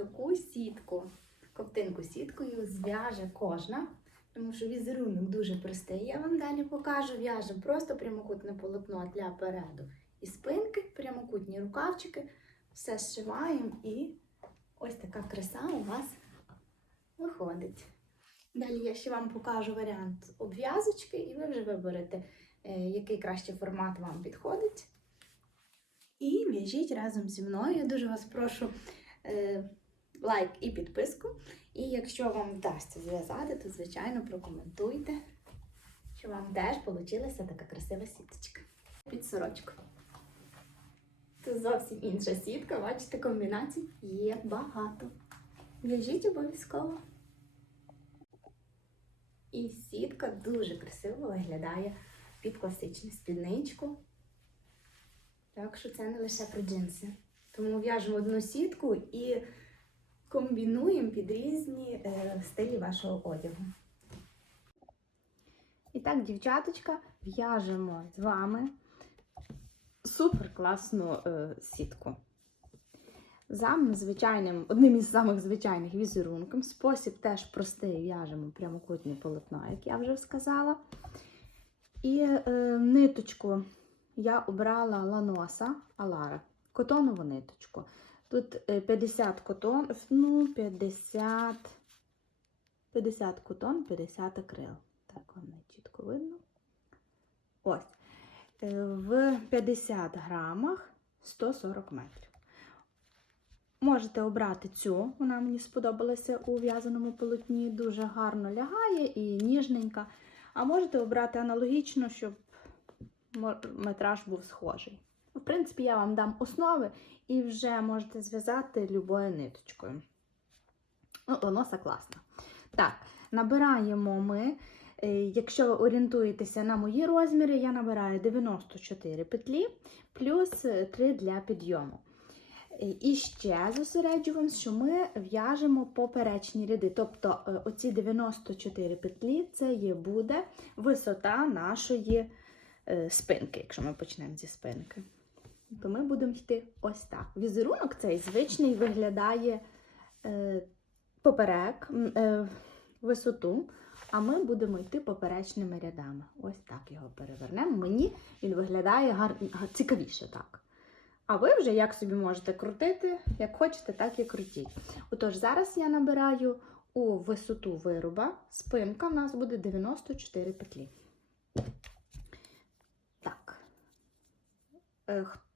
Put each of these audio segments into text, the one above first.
таку сітку. Ковтинку сіткою зв'яже кожна, тому що візерунок дуже простий. Я вам далі покажу, в'яжемо просто прямокутне полотно для переду і спинки, прямокутні рукавчики, все зшиваємо і ось така краса у вас виходить. Далі я ще вам покажу варіант обв'язочки, і ви вже виберете, е, який краще формат вам підходить. І в'яжіть разом зі мною. Я дуже вас прошу е, лайк і підписку. І якщо вам вдасться зв'язати, то звичайно прокоментуйте, що вам теж вийшла така красива сіточка. Під сорочку. Це зовсім інша сітка, бачите, комбінацій є багато. В'яжіть обов'язково. І сітка дуже красиво виглядає під класичну спідничку. Так що це не лише про джинси. Тому в'яжемо одну сітку і комбінуємо під різні е, стилі вашого одягу. І так, дівчаточка, в'яжемо з вами супер класну е, сітку. За звичайним, одним із самих звичайних візерунків. Спосіб теж простий в'яжемо прямокутне полотно, як я вже сказала. І е, ниточку я обрала ланоса Алара, котонову ниточку. Тут е, 50 котон, ну, 50, 50 котон, 50 акрил. Так, вам чітко видно. Ось. Е, В 50 грамах 140 метрів. Можете обрати цю, вона мені сподобалася у в'язаному полотні, дуже гарно лягає і ніжненька. А можете обрати аналогічно, щоб метраж був схожий. В принципі, я вам дам основи і вже можете зв'язати любою ниточкою. Ну, ланоса класна. Так, набираємо ми, е, якщо ви орієнтуєтеся на мої розміри, я набираю 94 петлі плюс 3 для підйому. І ще зосереджуємося, що ми в'яжемо поперечні ряди. Тобто е, оці 94 петлі це є буде висота нашої е, спинки, якщо ми почнемо зі спинки. То ми будемо йти ось так. Візерунок цей звичний виглядає е, поперек е, висоту, а ми будемо йти поперечними рядами. Ось так його перевернемо. Мені він виглядає гар... цікавіше так. А ви вже як собі можете крутити, як хочете, так і крутіть. Отож, зараз я набираю у висоту вироба, спинка в нас буде 94 петлі. Так.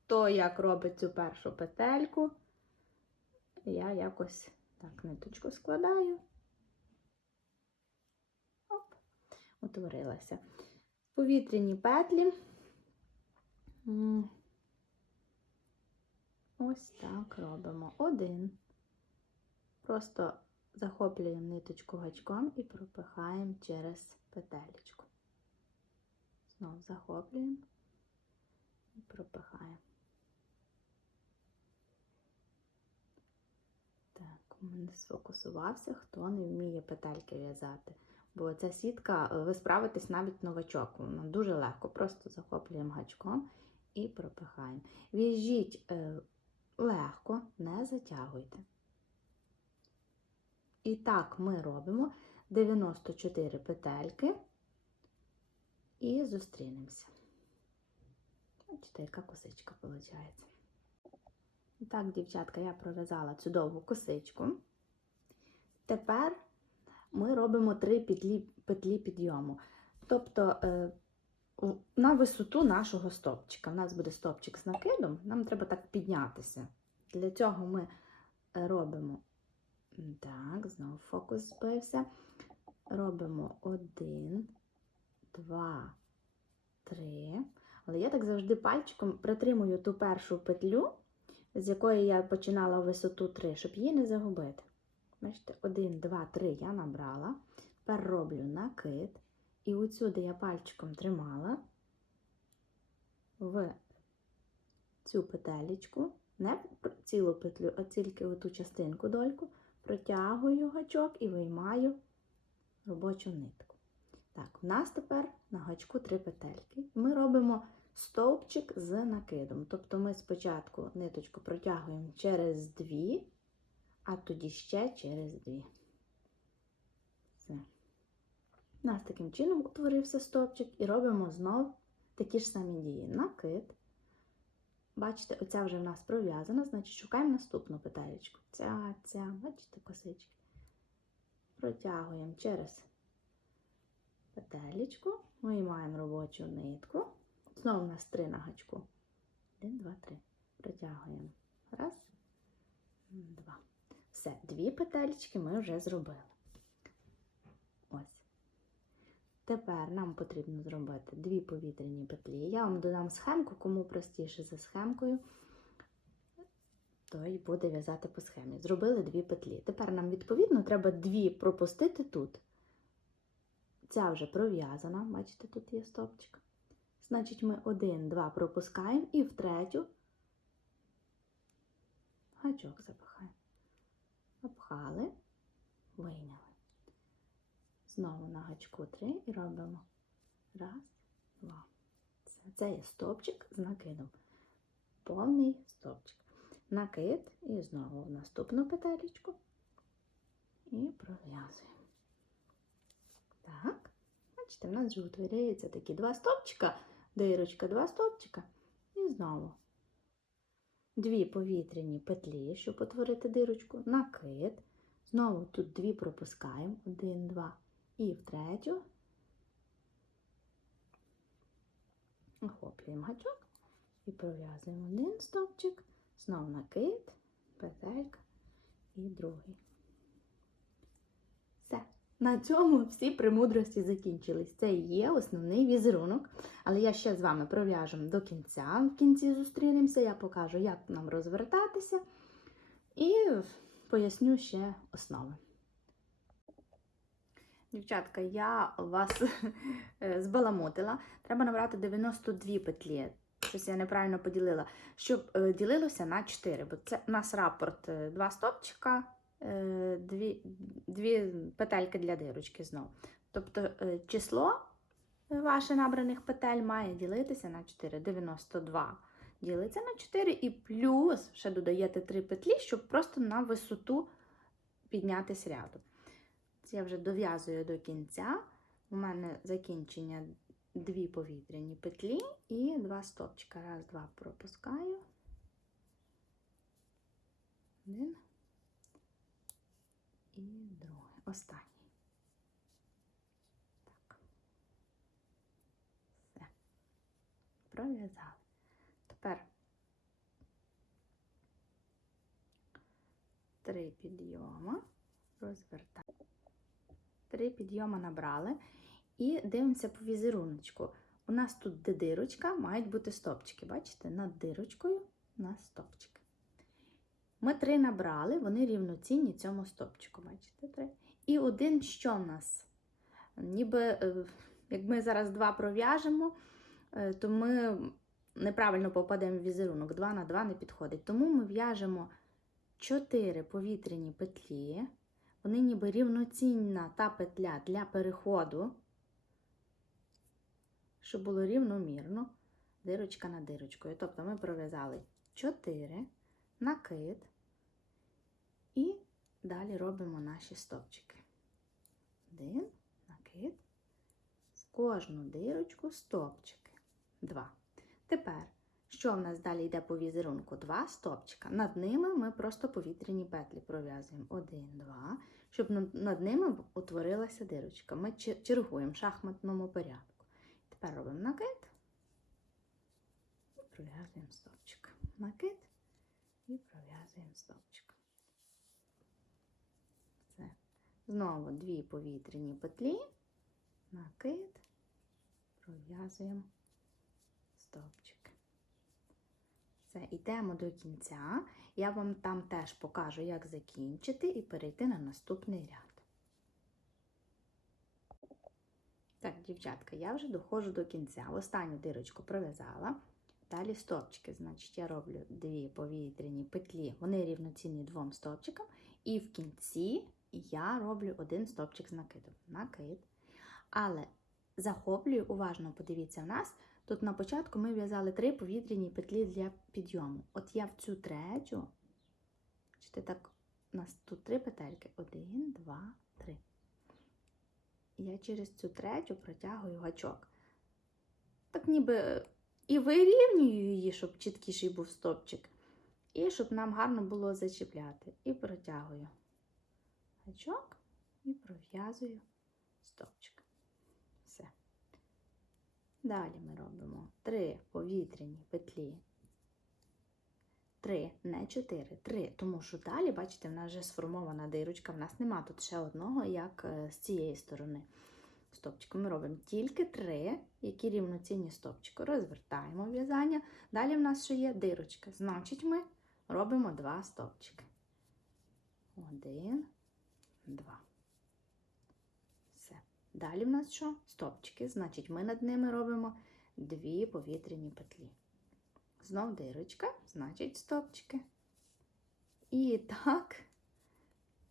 Хто як робить цю першу петельку, я якось так ниточку складаю. Оп, утворилася. Повітряні петлі. Ось так робимо. Один. Просто захоплюємо ниточку гачком і пропихаємо через петелечку. Знову захоплюємо і пропихаємо. У сфокусувався, хто не вміє петельки в'язати. Бо ця сітка, ви справитесь навіть новачок. Вона дуже легко. Просто захоплюємо гачком і пропихаємо. В'яжіть легко, не затягуйте. І так ми робимо 94 петельки і зустрінемося. Бачите, яка косичка виходить. Так, дівчатка, я пров'язала цю довгу косичку. Тепер ми робимо 3 петлі, петлі підйому. Тобто, на висоту нашого стопчика. У нас буде стопчик з накидом, нам треба так піднятися. Для цього ми робимо, так, знову фокус збився. Робимо один, два, три. Але я так завжди пальчиком притримую ту першу петлю, з якої я починала висоту 3, щоб її не загубити. Бачите, 1, 2, 3 я набрала. Тепер роблю накид. І оцю, де я пальчиком тримала, в цю петелечку, не цілу петлю, а тільки оту частинку дольку, протягую гачок і виймаю робочу нитку. Так, у нас тепер на гачку три петельки. Ми робимо стовпчик з накидом. Тобто ми спочатку ниточку протягуємо через дві, а тоді ще через дві. Все. У нас таким чином утворився стовпчик і робимо знов такі ж самі дії. Накид. Бачите, оця вже в нас пров'язана, значить шукаємо наступну петелечку. Ця, ця, бачите, косички. Протягуємо через петелечку, виймаємо робочу нитку. Знову у нас три на гачку. Один, два, три. Протягуємо. Раз, два. Все, дві петельки ми вже зробили. Ось. Тепер нам потрібно зробити дві повітряні петлі. Я вам додам схемку, кому простіше за схемкою, той буде в'язати по схемі. Зробили дві петлі. Тепер нам, відповідно, треба дві пропустити тут. Ця вже пров'язана, бачите, тут є стопчик. Значить, ми один, два пропускаємо і в третю гачок запихаємо. Обхали, вийняли. Знову на гачку 3 і робимо раз, два. Це, це є стовпчик з накидом. Повний стовпчик. Накид і знову в наступну петелечку і пров'язуємо. Так, бачите, в нас вже утворюються такі два стовпчика, дирочка, два стовпчика. І знову дві повітряні петлі, щоб утворити дирочку, накид. Знову тут дві пропускаємо, один, два. І в третю охоплюємо гачок і пров'язуємо один стовпчик, знову накид, петелька і другий. На цьому всі премудрості закінчились. Це і є основний візерунок. Але я ще з вами пров'яжемо до кінця. В кінці зустрінемося, я покажу, як нам розвертатися, і поясню ще основи. Дівчатка, я вас е, збаламутила. Треба набрати 92 петлі. Щось я неправильно поділила. Щоб е, ділилося на 4. Бо це у нас рапорт е, два стопчика, е, дві, дві петельки для дирочки знову. Тобто е, число ваше набраних петель має ділитися на 4. 92 ділиться на 4 і плюс ще додаєте 3 петлі, щоб просто на висоту піднятися ряду. Це я вже дов'язую до кінця. У мене закінчення дві повітряні петлі і два стопчика. Раз, два пропускаю. Один. І другий. Останній. Так. Все. Пров'язали. Тепер три підйома. Розвертаємо. Три підйоми набрали і дивимося по візеруночку. У нас тут, де дирочка, мають бути стопчики. Бачите, над дирочкою у нас стопчики. Ми три набрали, вони рівноцінні цьому стопчику. Бачите, три. І один, що в нас? Ніби, е, як ми зараз два пров'яжемо, е, то ми неправильно попадемо в візерунок. Два на два не підходить. Тому ми в'яжемо 4 повітряні петлі. Вони ніби рівноцінна та петля для переходу, щоб було рівномірно дирочка над дирочкою. Тобто ми пров'язали 4, накид і далі робимо наші стопчики. Один, накид, в кожну дирочку стопчики. Два. Тепер, що в нас далі йде по візерунку? Два стопчика. Над ними ми просто повітряні петлі пров'язуємо. Один, два, щоб над- над ними утворилася дирочка. Ми чергуємо в шахматному порядку. Тепер робимо накид і пров'язуємо стопчик. Накид і пров'язуємо стопчик. Все. Знову дві повітряні петлі, накид, пров'язуємо стовпчик. Все, йдемо до кінця. Я вам там теж покажу, як закінчити і перейти на наступний ряд. Так, дівчатка, я вже доходжу до кінця. Останню дирочку пров'язала. Далі стовпчики. Значить, я роблю дві повітряні петлі, вони рівноцінні двом стовпчикам. І в кінці я роблю один стовпчик з накидом. Накид. Але захоплюю, уважно подивіться в нас. Тут на початку ми в'язали три повітряні петлі для підйому. От я в цю третю, бачите, так У нас тут три петельки. Один, два, три. Я через цю третю протягую гачок. Так ніби і вирівнюю її, щоб чіткіший був стопчик. І щоб нам гарно було зачіпляти. І протягую гачок і пров'язую стопчик. Все. Далі ми робимо три повітряні петлі. Три, не чотири, три. Тому що далі, бачите, в нас вже сформована дирочка, в нас нема тут ще одного, як е, з цієї сторони. Стопчику ми робимо тільки три, які рівноцінні стопчику. Розвертаємо в'язання. Далі в нас ще є дирочка. Значить, ми робимо два стопчики. Один, два. Все. Далі в нас що? Стопчики. Значить, ми над ними робимо дві повітряні петлі. Знов дирочка, значить стопчики. І так,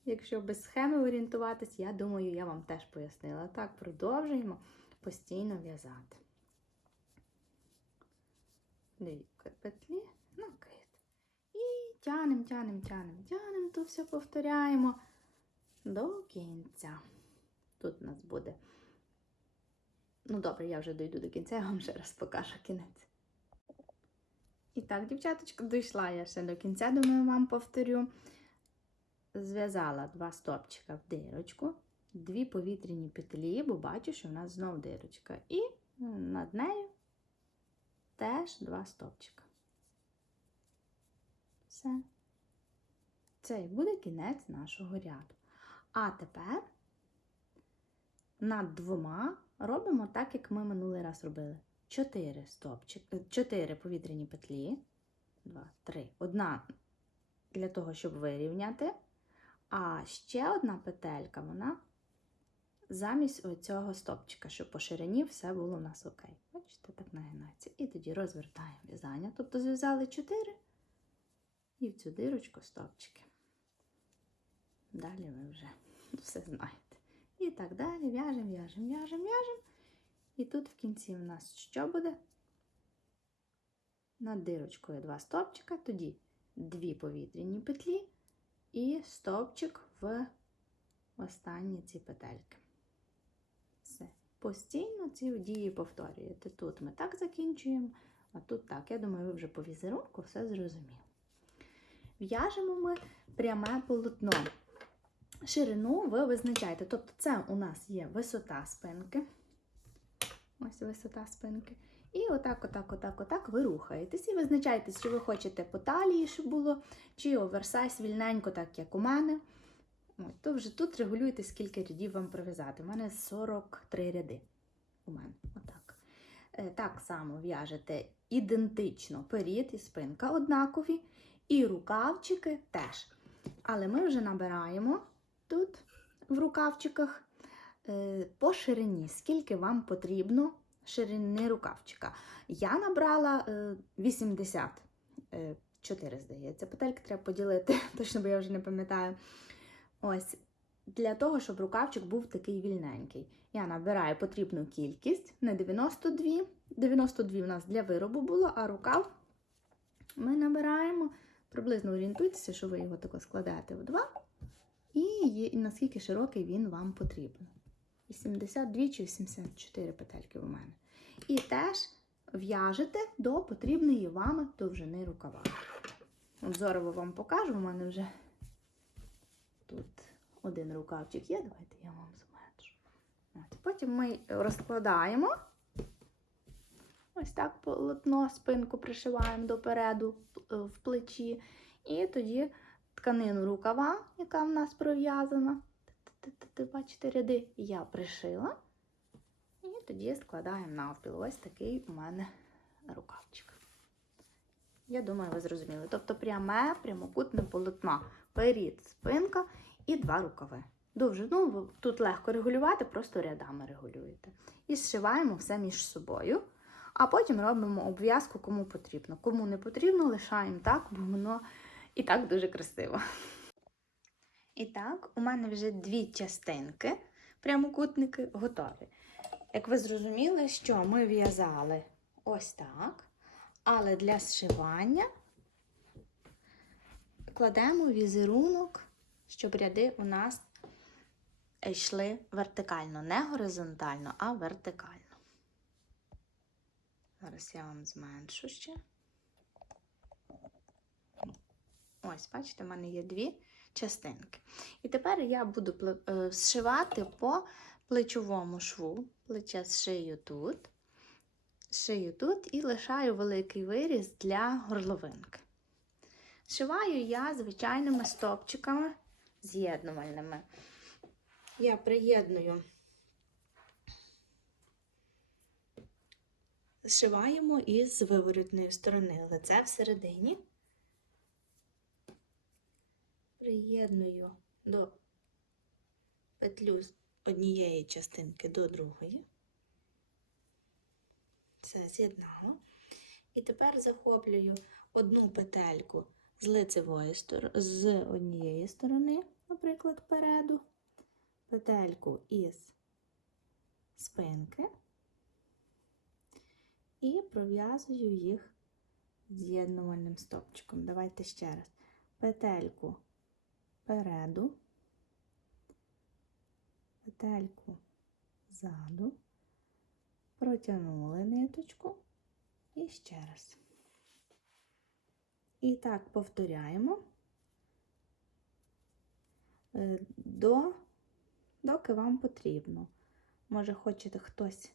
якщо без схеми орієнтуватись, я думаю, я вам теж пояснила. Так, продовжуємо постійно в'язати. Дві петлі, накид. І тянем, тянем, тянем, тянем, то все повторяємо до кінця. Тут у нас буде. Ну, добре, я вже дойду до кінця, я вам ще раз покажу кінець. І так, дівчаточка, дійшла я ще до кінця, думаю, вам повторю. Зв'язала два стопчика в дирочку, дві повітряні петлі, бо бачу, що в нас знов дирочка. І над нею теж два стопчика. Все. Це і буде кінець нашого ряду. А тепер над двома робимо так, як ми минулий раз робили. 4 стопчики, 4 повітряні петлі. 2, 3. Одна для того, щоб вирівняти. А ще одна петелька, вона замість оцього стопчика, щоб по ширині все було у нас окей. Бачите, так нагинається. І тоді розвертаємо в'язання. Тобто зв'язали 4 і в цю дирочку стопчики. Далі ви вже все знаєте. І так далі в'яжемо, в'яжемо, в'яжемо, в'яжемо. І тут в кінці у нас що буде? Над дирочкою два стовпчика, тоді дві повітряні петлі і стовпчик в останні ці петельки. Все. Постійно ці дії повторюєте. Тут ми так закінчуємо, а тут так. Я думаю, ви вже по візерунку все зрозуміли. В'яжемо ми пряме полотно. Ширину ви визначаєте. Тобто, це у нас є висота спинки. Ось висота спинки. І отак, отак, отак, отак ви рухаєтесь. І визначаєте, чи ви хочете по талії, щоб було, чи оверсайз вільненько, так як у мене. От, то вже тут регулюєте, скільки рядів вам пров'язати. У мене 43 ряди. У мене. Отак. Е, Так само в'яжете ідентично перід і спинка однакові. І рукавчики теж. Але ми вже набираємо тут в рукавчиках е, по ширині, скільки вам потрібно ширини рукавчика. Я набрала е, 84, здається. Петельки треба поділити, точно, бо я вже не пам'ятаю. Ось, для того, щоб рукавчик був такий вільненький. Я набираю потрібну кількість, не 92. 92 у нас для виробу було, а рукав ми набираємо. Приблизно орієнтуйтеся, що ви його тако складаєте в два. І, наскільки широкий він вам потрібен. 82 чи 84 петельки у мене. І теж в'яжете до потрібної вам довжини рукава. Зорово вам покажу, у мене вже тут один рукавчик є. Давайте я вам зменшу. От. Потім ми розкладаємо. Ось так полотно, спинку пришиваємо допереду в плечі. І тоді тканину рукава, яка в нас пров'язана. Бачите ряди, я пришила. І тоді складаємо навпіл. Ось такий у мене рукавчик. Я думаю, ви зрозуміли. Тобто пряме, прямокутне полотно. Перід, спинка і два рукави. Довжину тут легко регулювати, просто рядами регулюєте. І зшиваємо все між собою. А потім робимо обв'язку, кому потрібно. Кому не потрібно, лишаємо так, бо воно і так дуже красиво. І так, у мене вже дві частинки, прямокутники, готові. Як ви зрозуміли, що ми в'язали ось так, але для зшивання кладемо візерунок щоб ряди у нас йшли вертикально, не горизонтально, а вертикально. Зараз я вам зменшу ще. Ось, бачите, в мене є дві частинки. І тепер я буду е, зшивати по плечовому шву. Плече зшию тут, шию тут і лишаю великий виріз для горловинки. Зшиваю я звичайними стопчиками з'єднувальними. Я приєдную, зшиваємо із виворотної сторони лице всередині. Приєдную до петлю з однієї частинки до другої. Це з'єднало. І тепер захоплюю одну петельку з лицевої сторони, з однієї сторони, наприклад, переду, петельку із спинки і пров'язую їх з'єднувальним стопчиком. Давайте ще раз. Петельку переду, петельку ззаду, протягнули ниточку і ще раз. І так повторяємо е, до, доки вам потрібно. Може, хочете хтось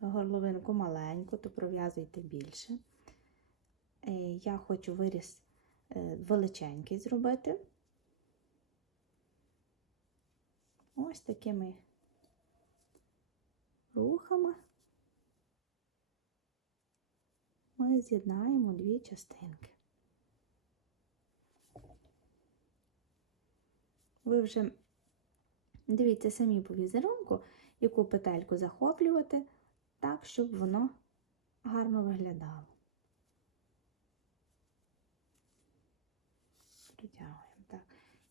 горловинку маленьку, то пров'язуйте більше. Е, Я хочу виріз е, величенький зробити. Ось такими рухами ми з'єднаємо дві частинки. Ви вже дивіться самі по візерунку, яку петельку захоплювати, так, щоб воно гарно виглядало. Притягуємо так.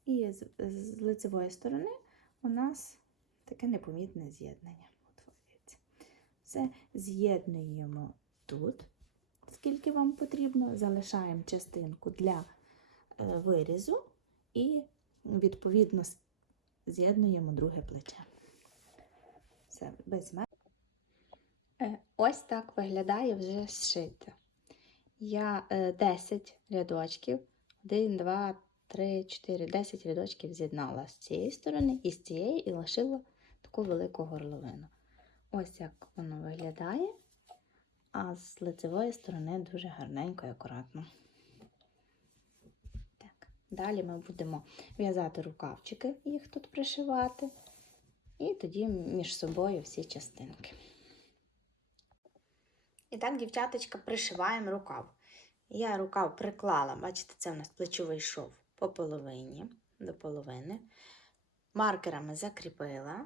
І з, з лицевої сторони у нас таке непомітне з'єднання утворюється. Все з'єднуємо тут, скільки вам потрібно, залишаємо частинку для е, вирізу і, відповідно, з'єднуємо друге плече. Все, без. Е, Ось так виглядає вже зшите. Я е, 10 рядочків, 1, 2, 3, 4, 10 рядочків з'єднала з цієї сторони і з цієї і лишила таку велику горловину. Ось як воно виглядає, а з лицевої сторони дуже гарненько і акуратно. Так. Далі ми будемо в'язати рукавчики, їх тут пришивати, і тоді між собою всі частинки. І так, дівчаточка, пришиваємо рукав. Я рукав приклала, бачите, це у нас плечовий шов по половині, до половини. Маркерами закріпила.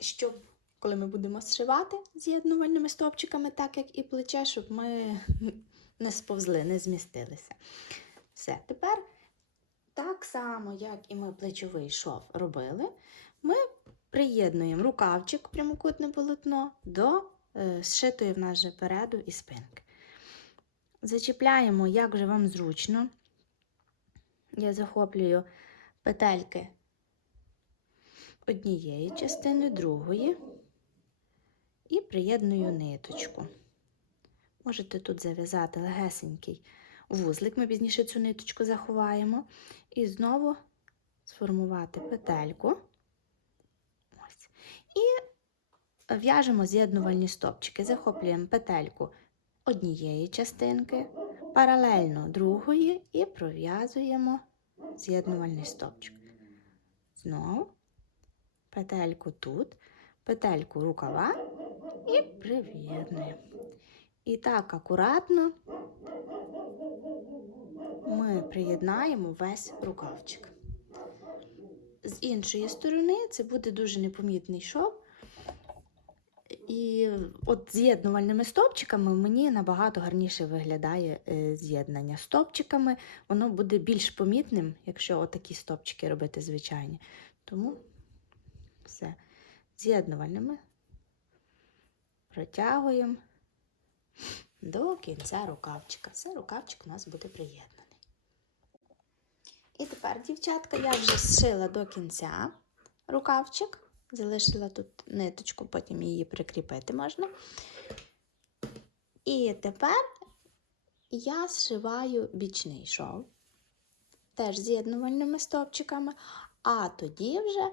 Щоб, коли ми будемо зшивати з'єднувальними стовпчиками, так як і плече, щоб ми не сповзли, не змістилися. Все, тепер так само, як і ми плечовий шов робили, ми приєднуємо рукавчик, прямокутне полотно до е, зшитої в нас же переду і спинки. Зачіпляємо, як же вам зручно. Я захоплюю петельки однієї частини, другої і приєдную ниточку. Можете тут зав'язати легесенький вузлик, ми пізніше цю ниточку заховаємо, і знову сформувати петельку. Ось. І в'яжемо з'єднувальні стопчики. Захоплюємо петельку однієї частинки, паралельно другої, і пров'язуємо з'єднувальний стопчик. Знову петельку тут, петельку рукава і прив'єднуємо. І так акуратно ми приєднаємо весь рукавчик. З іншої сторони це буде дуже непомітний шов. І от з'єднувальними стовпчиками мені набагато гарніше виглядає е, з'єднання стовпчиками. Воно буде більш помітним, якщо отакі стовпчики робити звичайні. Тому все. З'єднувальними протягуємо до кінця рукавчика. Все, рукавчик у нас буде приєднаний. І тепер, дівчатка, я вже зшила до кінця рукавчик. Залишила тут ниточку, потім її прикріпити можна. І тепер я зшиваю бічний шов, теж з'єднувальними стовпчиками, а тоді вже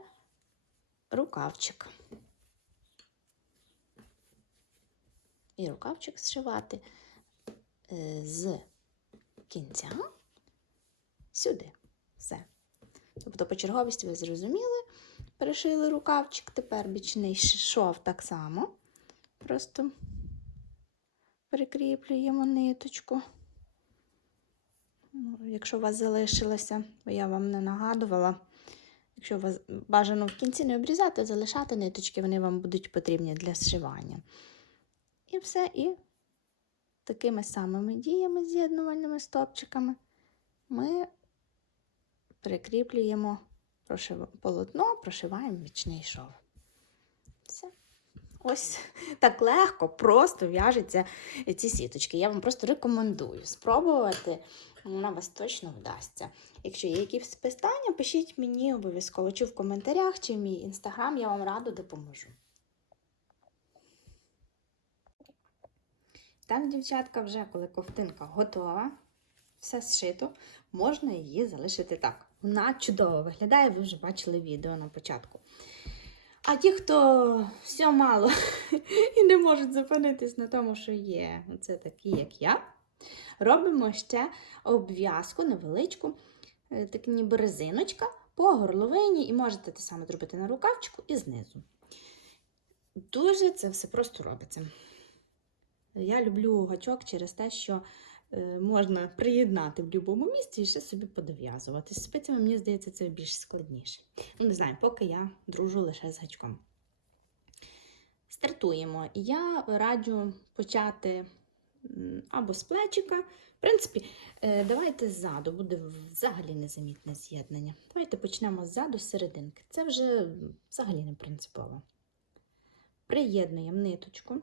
рукавчик. І рукавчик зшивати е, з кінця сюди. Все. Тобто по черговості ви зрозуміли, перешили рукавчик, тепер бічний шов так само. Просто прикріплюємо ниточку. Ну, Якщо у вас залишилося, бо я вам не нагадувала, якщо у вас бажано в кінці не обрізати, залишати ниточки, вони вам будуть потрібні для зшивання. І все, і такими самими діями, з'єднувальними стопчиками, ми прикріплюємо прошив... полотно, прошиваємо вічний шов. Все. Ось так легко, просто в'яжуться ці сіточки. Я вам просто рекомендую спробувати. Вона вас точно вдасться. Якщо є якісь питання, пишіть мені обов'язково, чи в коментарях, чи в мій інстаграм, я вам радо допоможу. Так, дівчатка, вже коли ковтинка готова, все зшито, можна її залишити так. Вона чудово виглядає, ви вже бачили відео на початку. А ті, хто все мало і не можуть зупинитись на тому, що є, це такі, як я, робимо ще обв'язку невеличку, е, таку ніби резиночка по горловині, і можете те саме зробити на рукавчику і знизу. Дуже це все просто робиться. Я люблю гачок через те, що можна приєднати в будь-якому місці і ще собі подов'язувати. З спицями, мені здається, це більш складніше. Ну, не знаю, поки я дружу лише з гачком. Стартуємо. Я раджу почати або з плечика. В принципі, е, давайте ззаду, буде взагалі незамітне з'єднання. Давайте почнемо ззаду з серединки. Це вже взагалі не принципово. Приєднуємо ниточку.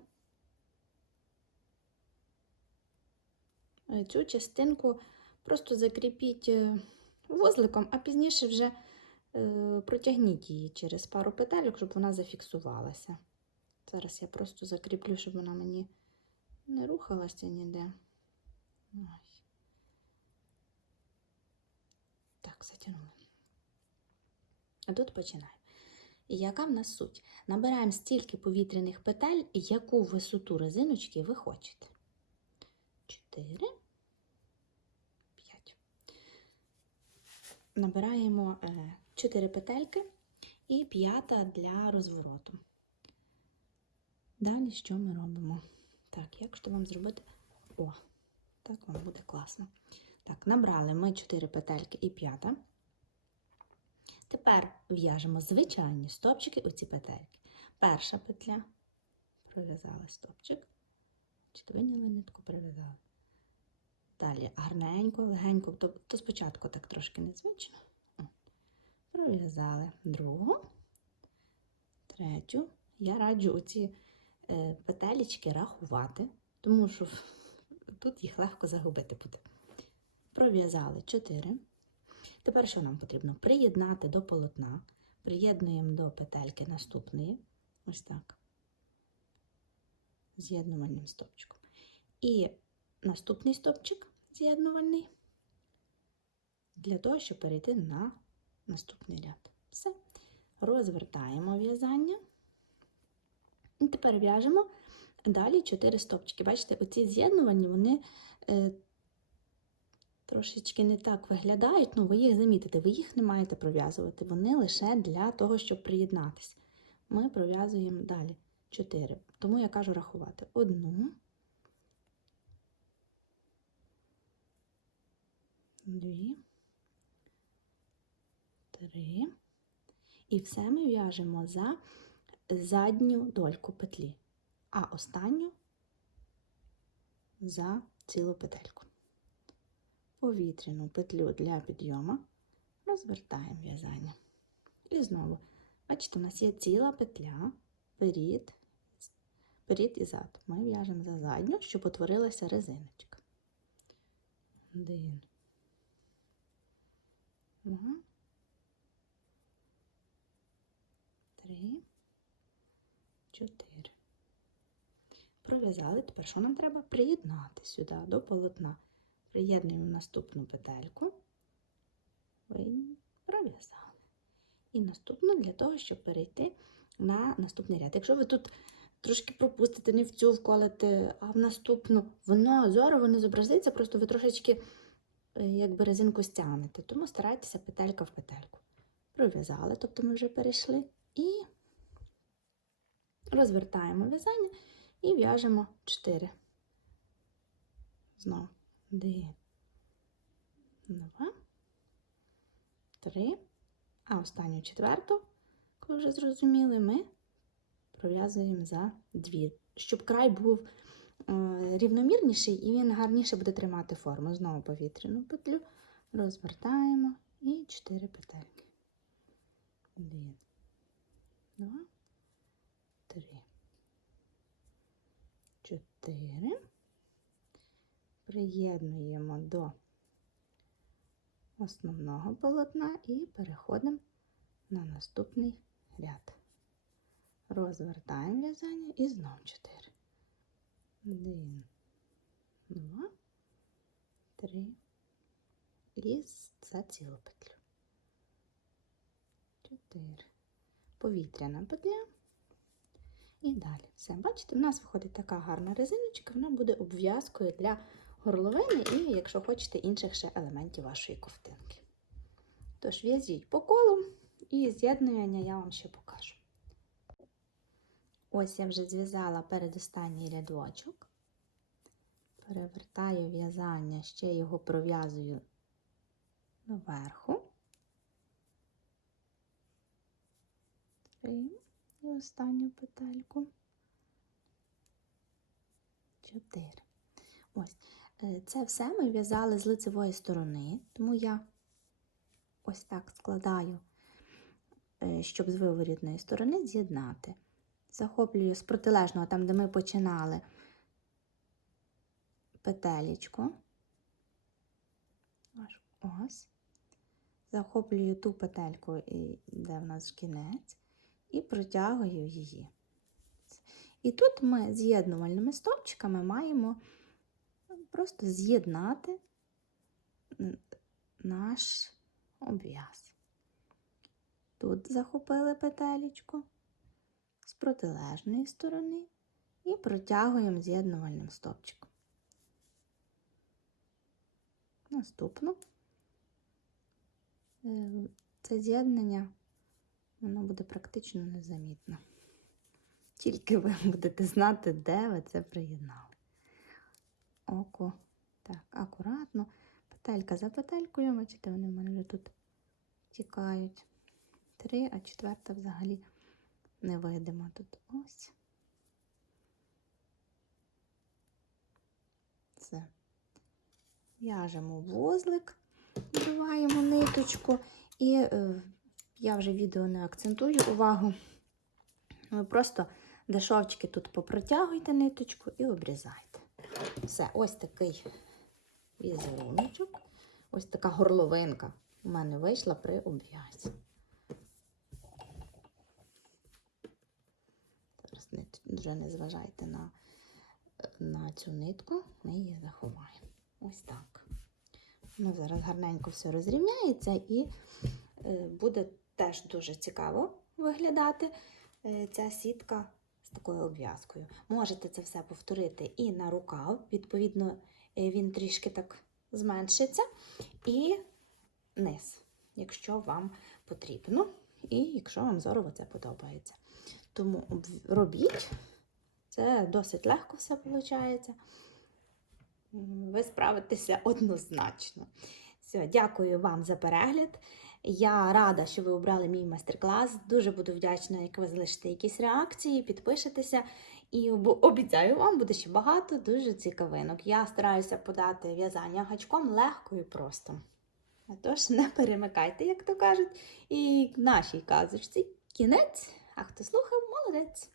Цю частинку просто закріпіть е, вузликом, а пізніше вже е, протягніть її через пару петельок, щоб вона зафіксувалася. Зараз я просто закріплю, щоб вона мені не рухалася ніде. Ось. Так, затягнули. А тут починаємо. І яка в нас суть? Набираємо стільки повітряних петель, яку висоту резиночки ви хочете. 4, 5. Набираємо 4 петельки і п'ята для розвороту. Далі що ми робимо? Так, як ж то вам зробити? О, так вам буде класно. Так, набрали ми 4 петельки і п'ята. Тепер в'яжемо звичайні стопчики у ці петельки. Перша петля, пров'язали стопчик, чи то виняли нитку, прив'язали. Далі гарненько, легенько, то, то спочатку так трошки незвично. Пров'язали другу, третю. Я раджу оці е, петелечки рахувати, тому що тут їх легко загубити буде. Пров'язали 4. Тепер що нам потрібно? Приєднати до полотна. Приєднуємо до петельки наступної. Ось так. З'єднувальним стопчиком. І наступний стопчик з'єднувальний для того, щоб перейти на наступний ряд. Все. Розвертаємо в'язання. І тепер в'яжемо далі 4 стопчики. Бачите, оці з'єднувані, вони е, трошечки не так виглядають, ну ви їх замітите, ви їх не маєте пров'язувати. Вони лише для того, щоб приєднатися. Ми пров'язуємо далі 4. Тому я кажу рахувати. Одну. Дві. Три. І все ми в'яжемо за задню дольку петлі, а останню за цілу петельку. Повітряну петлю для підйому розвертаємо в'язання. І знову, бачите, у нас є ціла петля, перед, перед і зад. Ми в'яжемо за задню, щоб утворилася резиночка. Один. Два. Три. Чотири. Пров'язали. Тепер що нам треба? Приєднати сюди до полотна. Приєднуємо наступну петельку. Пров'язали. І наступну для того, щоб перейти на наступний ряд. Якщо ви тут трошки пропустите, не в цю вколите, а в наступну, воно зорово не зобразиться, просто ви трошечки якби резинку стягнете. Тому старайтеся петелька в петельку. Пров'язали, тобто ми вже перейшли. І розвертаємо в'язання і в'яжемо 4. Знову. Один. Два. Три. А останню четверту, коли вже зрозуміли, ми пров'язуємо за дві, щоб край був е, рівномірніший і він гарніше буде тримати форму. Знову повітряну петлю розвертаємо і 4 петельки. Один, два, три, чотири. Приєднуємо до основного полотна і переходимо на наступний ряд. Розвертаємо в'язання і знову 4. Один, два, три. І за цілу петлю. Чотири. Повітряна петля. І далі. Все, бачите, в нас виходить така гарна резиночка, вона буде обв'язкою для горловини і, якщо хочете, інших ще елементів вашої ковтинки. Тож, в'язіть по колу і з'єднування я вам ще покажу. Ось я вже зв'язала передостанній рядочок. Перевертаю в'язання, ще його пров'язую доверху. Три. І останню петельку. Чотири. Ось. Е, Це все ми в'язали з лицевої сторони, тому я ось так складаю, е, щоб з виворітної сторони з'єднати. Захоплюю з протилежного, там, де ми починали петелечку. Ось. Захоплюю ту петельку, де в нас кінець, і протягую її. І тут ми з'єднувальними стовпчиками маємо просто з'єднати наш обв'яз. Тут захопили петелечку протилежної сторони і протягуємо з'єднувальним стовпчиком. Наступну. Е, Це з'єднання, воно буде практично незамітно. Тільки ви будете знати, де ви це приєднали. Око. Так, акуратно. Петелька за петелькою, бачите, вони в мене вже тут тікають. Три, а четверта взагалі невидима тут. Ось. Все. В'яжемо вузлик, вбиваємо ниточку, і е, я вже відео не акцентую увагу. Ви просто дешовчики тут попротягуйте ниточку і обрізайте. Все, ось такий візеруночок, ось така горловинка у мене вийшла при обв'язі. Зараз нит- вже не зважайте на, на цю нитку, ми її заховаємо. Ось так. Ну, зараз гарненько все розрівняється і е, буде теж дуже цікаво виглядати е, ця сітка з такою обв'язкою. Можете це все повторити і на рукав, відповідно, е, він трішки так зменшиться, і низ, якщо вам потрібно, і якщо вам зорово це подобається. Тому робіть, це досить легко все виходить. Ви справитеся однозначно. Все, дякую вам за перегляд. Я рада, що ви обрали мій майстер-клас. Дуже буду вдячна, як ви залишите якісь реакції, підпишетеся. І обіцяю, вам буде ще багато дуже цікавинок. Я стараюся подати в'язання гачком легко і просто. Тож не перемикайте, як то кажуть. І нашій казочці кінець. А хто слухав, Evet.